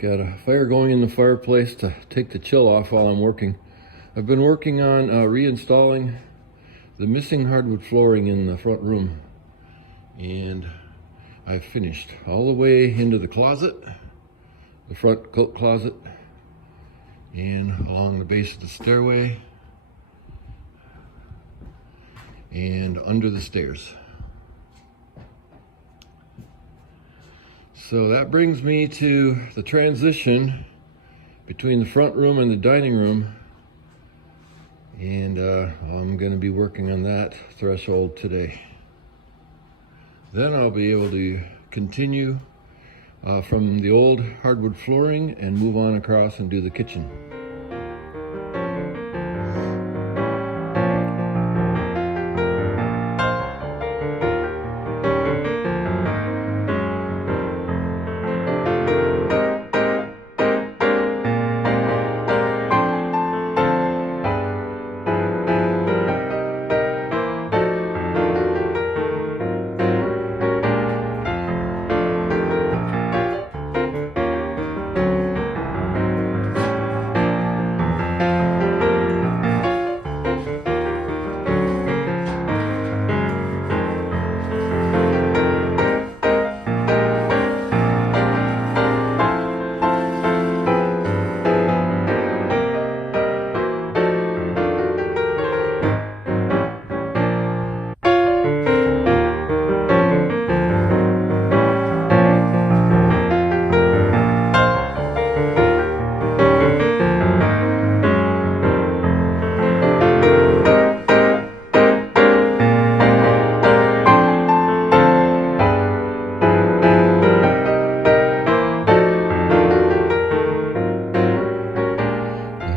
Got a fire going in the fireplace to take the chill off while I'm working. I've been working on reinstalling the missing hardwood flooring in the front room. And I've finished all the way into the closet, the front coat closet, and along the base of the stairway, and under the stairs. So that brings me to the transition between the front room and the dining room, and I'm going to be working on that threshold today. Then I'll be able to continue from the old hardwood flooring and move on across and do the kitchen.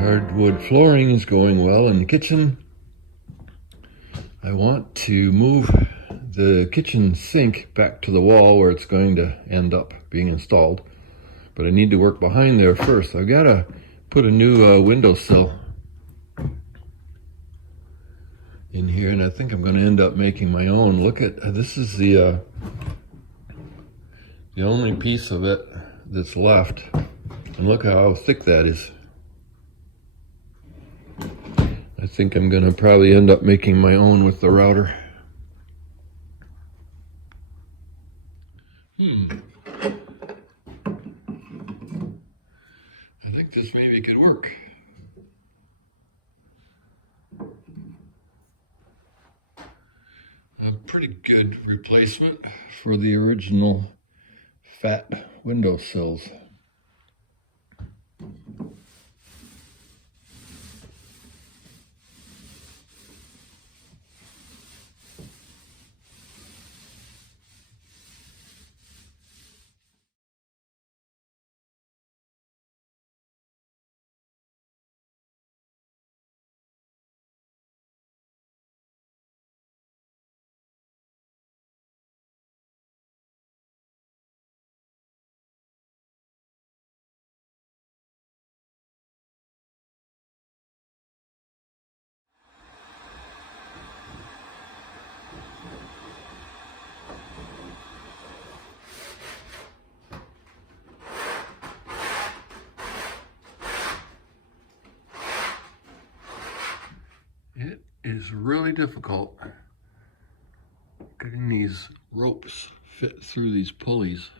Hardwood flooring is going well in the kitchen. I want to move the kitchen sink back to the wall where it's going to end up being installed, but I need to work behind there first. I've got to put a new windowsill in here, and I think I'm going to end up making my own. Look at this, is the only piece of it that's left, and look how thick that is. I think I'm going to probably end up making my own with the router. I think this maybe could work. A pretty good replacement for the original fat windowsills. It is really difficult getting these ropes fit through these pulleys.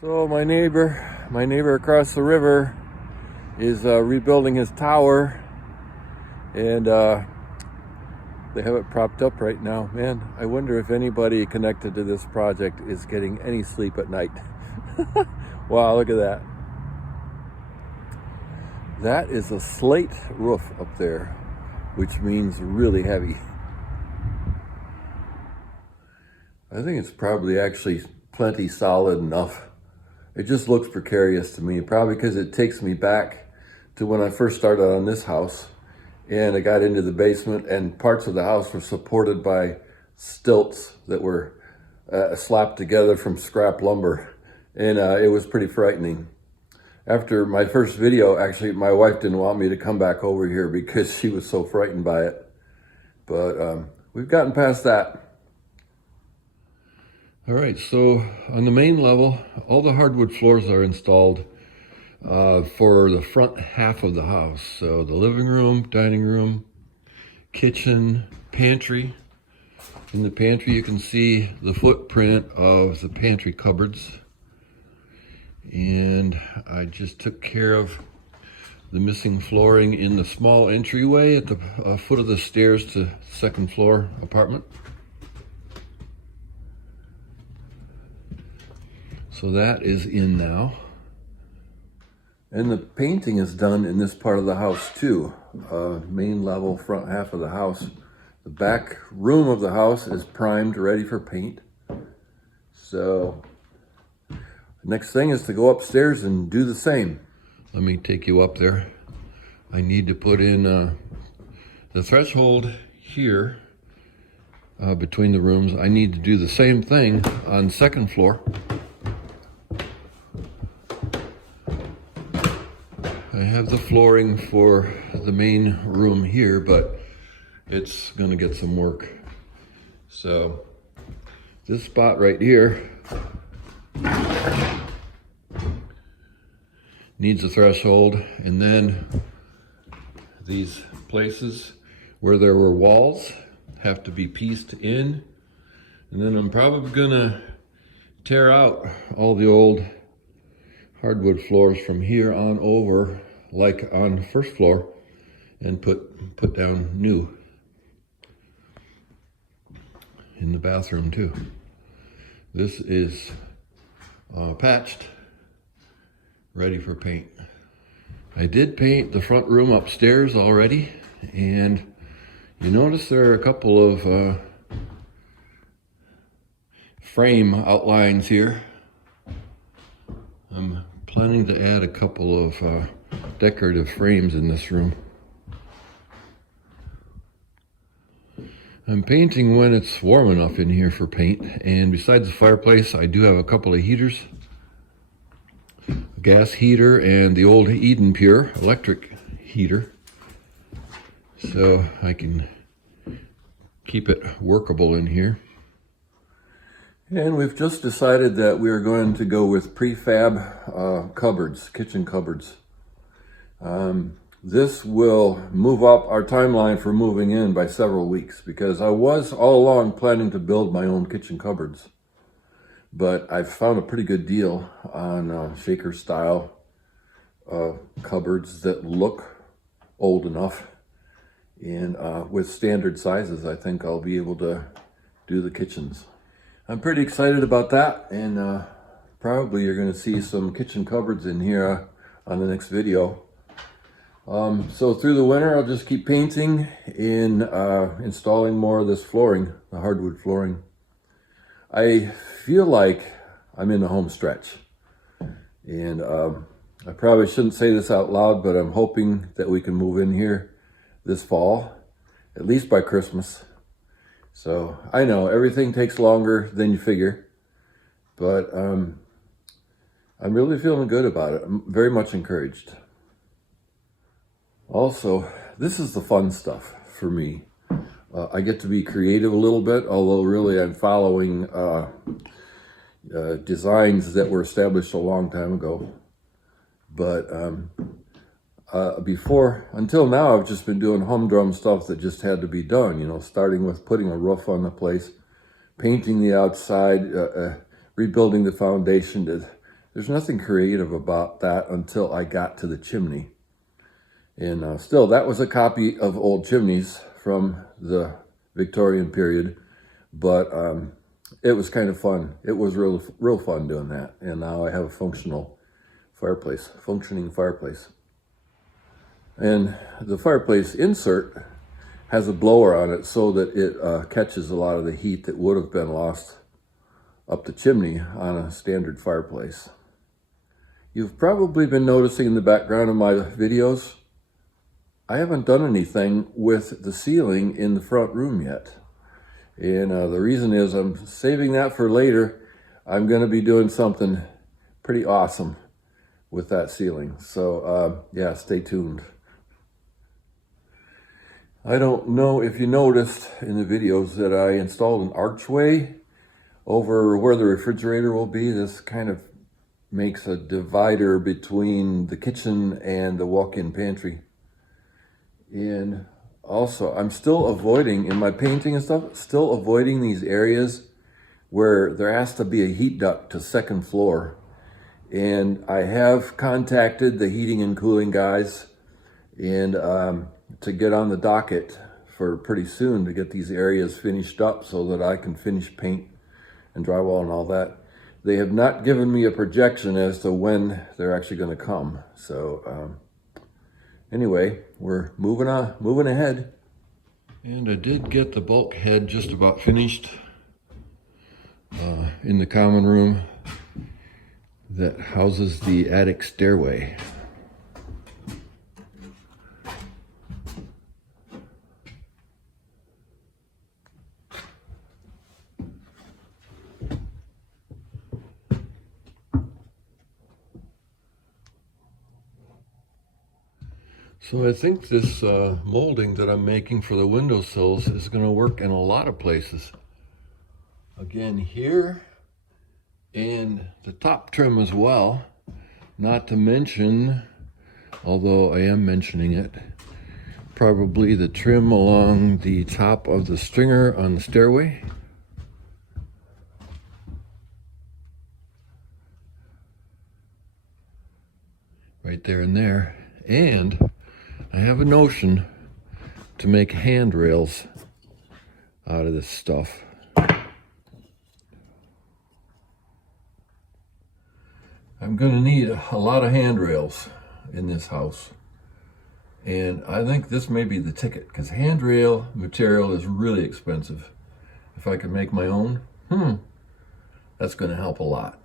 So my neighbor across the river is rebuilding his tower, and they have it propped up right now. Man, I wonder if anybody connected to this project is getting any sleep at night. Wow, look at that. That is a slate roof up there, which means really heavy. I think it's probably actually plenty solid enough. It just looks precarious to me, probably because it takes me back to when I first started on this house and I got into the basement and parts of the house were supported by stilts that were slapped together from scrap lumber, and it was pretty frightening. After my first video, actually, my wife didn't want me to come back over here because she was so frightened by it. But we've gotten past that. All right, so on the main level, all the hardwood floors are installed for the front half of the house. So the living room, dining room, kitchen, pantry. In the pantry, you can see the footprint of the pantry cupboards. And I just took care of the missing flooring in the small entryway at the foot of the stairs to second floor apartment. So that is in now. And the painting is done in this part of the house too. Main level, front half of the house. The back room of the house is primed, ready for paint. So the next thing is to go upstairs and do the same. Let me take you up there. I need to put in the threshold here between the rooms. I need to do the same thing on second floor. I have the flooring for the main room here, but it's gonna get some work. So this spot right here needs a threshold, and then these places where there were walls have to be pieced in, and then I'm probably gonna tear out all the old hardwood floors from here on over, like on first floor, and put down new in the bathroom too. This is patched, ready for paint. I did paint the front room upstairs already, and you notice there are a couple of frame outlines here. I'm planning to add a couple of decorative frames in this room. I'm painting when it's warm enough in here for paint, and besides the fireplace, I do have a couple of heaters. A gas heater and the old Eden Pure electric heater, so I can keep it workable in here. And we've just decided that we are going to go with prefab cupboards, kitchen cupboards. This will move up our timeline for moving in by several weeks, because I was all along planning to build my own kitchen cupboards. But I've found a pretty good deal on shaker style cupboards that look old enough. And with standard sizes, I think I'll be able to do the kitchens. I'm pretty excited about that, and probably you're going to see some kitchen cupboards in here on the next video. So through the winter, I'll just keep painting and installing more of this flooring, the hardwood flooring. I feel like I'm in the home stretch, and I probably shouldn't say this out loud, but I'm hoping that we can move in here this fall, at least by Christmas. So I know everything takes longer than you figure, but I'm really feeling good about it. I'm very much encouraged. Also, this is the fun stuff for me. I get to be creative a little bit, although really I'm following designs that were established a long time ago. But until now, I've just been doing humdrum stuff that just had to be done, you know, starting with putting a roof on the place, painting the outside, rebuilding the foundation. There's nothing creative about that until I got to the chimney. And still, that was a copy of old chimneys from the Victorian period, but it was kind of fun. It was real fun doing that. And now I have a functioning fireplace. And the fireplace insert has a blower on it so that it catches a lot of the heat that would have been lost up the chimney on a standard fireplace. You've probably been noticing in the background of my videos, I haven't done anything with the ceiling in the front room yet. And the reason is I'm saving that for later. I'm going to be doing something pretty awesome with that ceiling. So yeah, stay tuned. I don't know if you noticed in the videos that I installed an archway over where the refrigerator will be. This kind of makes a divider between the kitchen and the walk-in pantry. And also, I'm still avoiding, in my painting and stuff, still avoiding these areas where there has to be a heat duct to second floor. And I have contacted the heating and cooling guys and to get on the docket for pretty soon to get these areas finished up so that I can finish paint and drywall and all that. They have not given me a projection as to when they're actually going to come. So anyway, we're moving ahead. And I did get the bulkhead just about finished in the common room that houses the attic stairway. So I think this molding that I'm making for the windowsills is going to work in a lot of places. Again, here and the top trim as well. Not to mention, although I am mentioning it, probably the trim along the top of the stringer on the stairway. Right there and there. And I have a notion to make handrails out of this stuff. I'm going to need a lot of handrails in this house. And I think this may be the ticket, because handrail material is really expensive. If I could make my own, that's going to help a lot.